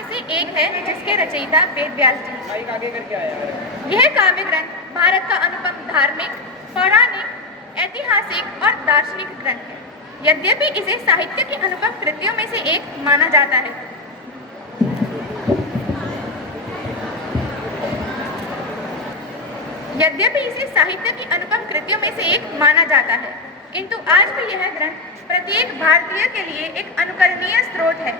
में से एक है जिसके रचयिता वेद व्यास जी। आगे करके आया। यह काव्य ग्रंथ भारत का अनुपम धार्मिक, पौराणिक, ऐतिहासिक और दार्शनिक ग्रंथ है। यद्यपि इसे साहित्य की अनुपम कृतियों में से एक माना जाता है। यद्यपि इसे साहित्य की अनुपम कृतियों में से एक माना जाता है, किंतु आज भी यह ग्रंथ प्रत्येक भारतीय के लिए एक अनुकरणीय स्रोत है।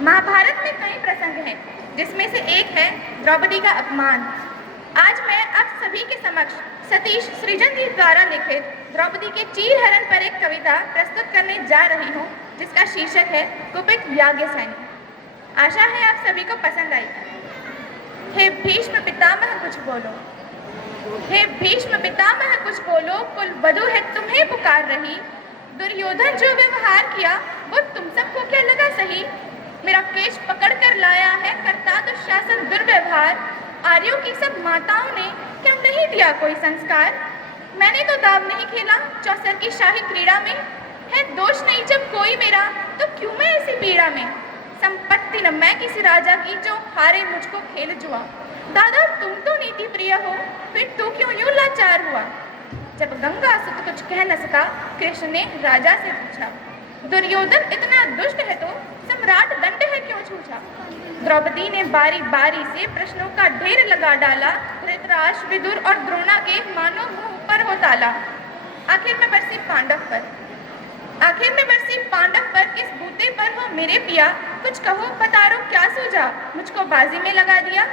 महाभारत में कई प्रसंग हैं, जिसमें से एक है द्रौपदी का अपमान। आज मैं आप सभी के समक्ष सतीश सृजन जी द्वारा लिखित द्रौपदी के चीरहरण पर एक कविता प्रस्तुत करने जा रही हूँ, जिसका शीर्षक है कुपित याज्ञसेनी। आशा है आप सभी को पसंद आई। हे भीष्म पितामह कुछ बोलो, हे भीष्म पितामह कुछ बोलो, कुल वधू है तुम्हें पुकार रही। दुर्योधन जो व्यवहार किया वो तुम सबको क्या लगा सही। मेरा केश पकड़ कर लाया है करता दुशासन दुर्व्यवहार। आर्यों की सब माताओं ने क्या नहीं दिया कोई संस्कार। मैंने तो दाव नहीं खेला चौसर की शाही क्रीड़ा में। है दोष नहीं जब कोई मेरा तो क्यों मैं ऐसी पीड़ा में। संपत्ति न मैं किसी राजा की जो हारे मुझको खेल जुआ। दादा तुम तो नीति प्रिय हो, फिर तू क्यों यूं लाचार हुआ। जब गंगा सुत कुछ कह न सका, कृष्ण ने राजा से पूछा। दुर्योधन इतना दुष्ट है तो सम्राट दंड है क्यों छूछा। द्रौपदी ने बारी बारी से प्रश्नों का ढेर लगा डाला। धृतराष्ट्र, विदुर और द्रोणा के मानो मुंह पर हो ताला। आखिर में बरसी पांडव पर किस बूते पर हो मेरे पिया। कुछ कहो बतारो क्या सूझा, मुझको बाजी में लगा दिया।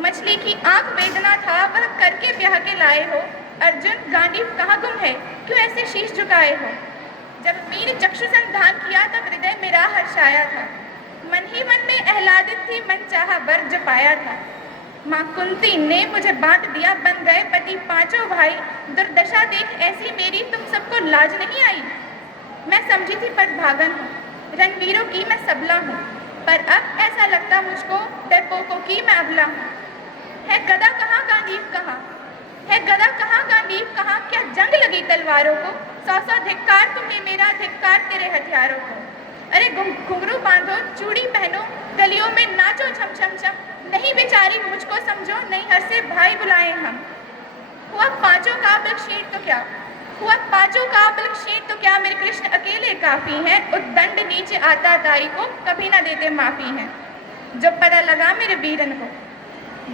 मछली की आंख वेदना था वह करके ब्याह के लाए हो। अर्जुन गांडीव कहाँ गुम है, क्यों ऐसे शीश झुकाए हो। जब वीर चक्षु संधान किया तब हृदय मेरा हर्षाया था। मन ही मन में आह्लादित थी मन चाहा वर जो पाया था। माँ कुंती ने मुझे बांट दिया बन गए पति पांचों भाई। दुर्दशा देख ऐसी मेरी तुम सबको लाज नहीं आई। मैं समझी थी पटभागन हूँ, रणवीरों की मैं सबला हूँ, पर अब ऐसा लगता मुझको डरपोकों की मैं अबला हूँ। है गदा कहाँ गांडीव कहाँ, है गदा कहाँ गांडीव कहाँ। क्या जंग लगी तलवारों को, सौ सौ धिक्कार तुम्हें मेरा धिक्कार तेरे हथियारों को। अरे घुंघरू बांधो चूड़ी पहनो गलियों में नाचो छम छम छम। नहीं बेचारी मुझको समझो नैहर से भाई बुलाए हम। हुआ पांचों का बलक्षीण तो क्या, हुआ पांचों का बलक्षीण तो क्या। मेरे कृष्ण अकेले काफी हैं, उद्दंड नीचे आता ताई को कभी ना देते माफी हैं। जब पता लगा मेरे वीरन को,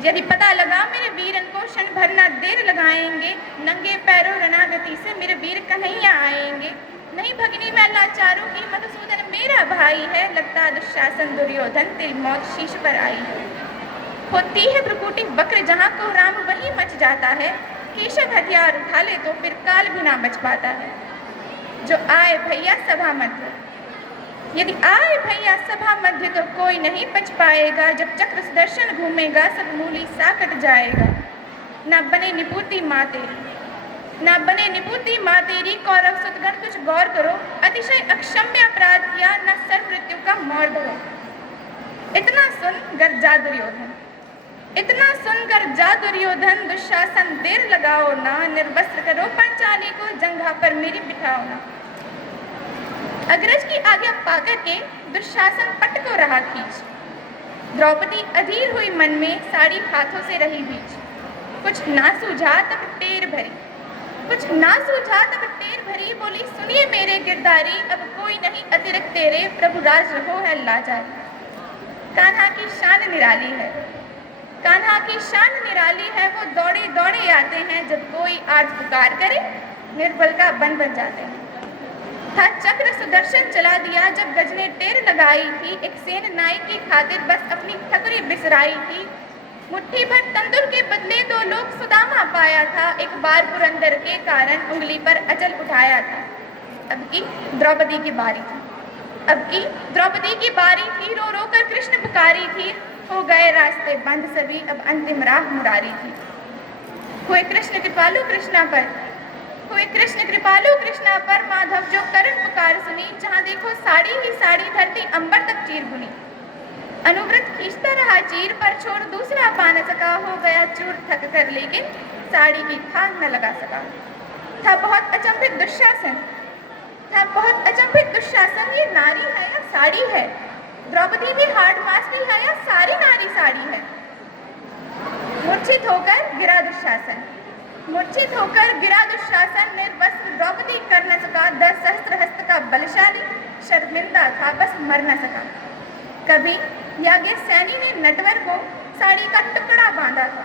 यदि पता लगा मेरे वीरन को, क्षण भर ना देर लगाएंगे। नंगे पैरों रणागति से मेरे वीर कन्हैया आएंगे। नहीं भगनी मैं लाचारों की, मधुसूदन मेरा भाई है। लगता दुशासन दुर्योधन तेरी मौत शीश पर आई है। होती है भ्रुकुटी वक्र जहाँ को राम वहीं मच जाता है। केशव हथियार उठा ले तो फिर काल भी ना बच पाता है। जो आए भैया सभा मध्य, यदि आए भैया सभा मध्य तो कोई नहीं बच पाएगा। जब चक्र सुदर्शन घूमेगा सब मूली सा कट जाएगा। ना बने निपुति माँ तेरी, ना बने निपुति माँ तेरी। कौरव सुतगण कुछ गौर करो, अतिशय अक्षम्य अपराध किया न सर्व मृत्यु का मोर धरो। इतना सुन गर्जा दुर्योधन, इतना सुनकर जा दुर्योधन। दुशासन देर लगाओ ना, निर्वस्त्र करो पांचाली को जंघा पर मेरी बिठाओ ना। अग्रज की आज्ञा पाकर के दुशासन पट को रहा खींच। द्रौपदी अधीर हुई मन में साड़ी हाथों से रही बीच। कुछ ना सूझा तब टेर भरी, कुछ ना सूझा तब टेर भरी। बोली सुनिए मेरे गिरधारी, अब कोई नहीं अतिरिक्त तेरे। प्रभु राज रहो है लाचारी। कान्हा की शान निराली है, कान्हा की शान निराली है। वो दौड़े दौड़े आते हैं, जब कोई आज पुकार करे निर्बल का बन बन जाते हैं। था चक्र सुदर्शन चला दिया जब गज ने टेर लगाई थी। एक सेन नाई की खातिर बस अपनी ठकुरी बिसराई थी। मुट्ठी भर तंदुर के बदले दो लोग सुदामा पाया था। एक बार पुरंदर के कारण उंगली पर अचल उठाया था। अब की द्रौपदी की बारी थी, अब की द्रौपदी की बारी थी। रो रो कर कृष्ण पुकारी थी। हो गए रास्ते बंद सभी, अब अंतिम राह मुरारी थी। हुए कृष्ण कृपालु कृष्णा पर, हुए कृष्ण कृपालु कृष्णा पर। माधव जो करण पुकार सुनी, जहाँ देखो साड़ी ही साड़ी धरती अंबर तक चीर बुनी। अनुव्रत खींचता रहा चीर पर, छोड़ दूसरा पा न सका। हो गया चूर थक कर लेकिन साड़ी की थान न लगा सका। था बहुत अचंभित दुशासन, था बहुत अचंभित दुशासन। ये नारी है या साड़ी है, द्रौपदी भी हाड़ मास भी है या सारी नारी साड़ी है। मूर्छित होकर गिरा दुशासन, मूर्छित होकर गिरा दुशासन, निर्वस्त्र द्रौपदी कर न सका, 10 सहस्त्र हस्त का बलशाली, शर्मिंदा था बस मर न सका। कभी याज्ञसेनी ने नटवर को साड़ी का टुकड़ा बांधा था,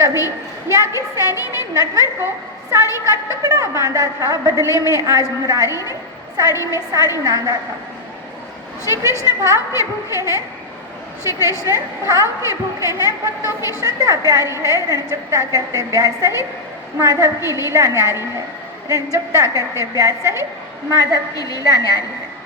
कभी याज्ञसेनी ने नटवर को साड़ी का टुकड़ा बांधा था, बदले में आज मुरारी ने साड़ी में साड़ी नांगा था। श्री कृष्ण भाव के भूखे हैं, श्री कृष्ण भाव के भूखे हैं, भक्तों की श्रद्धा प्यारी है, रणचुपता करते ब्याज सहित माधव की लीला न्यारी है, रणचुपता करते ब्याज सहित माधव की लीला न्यारी है।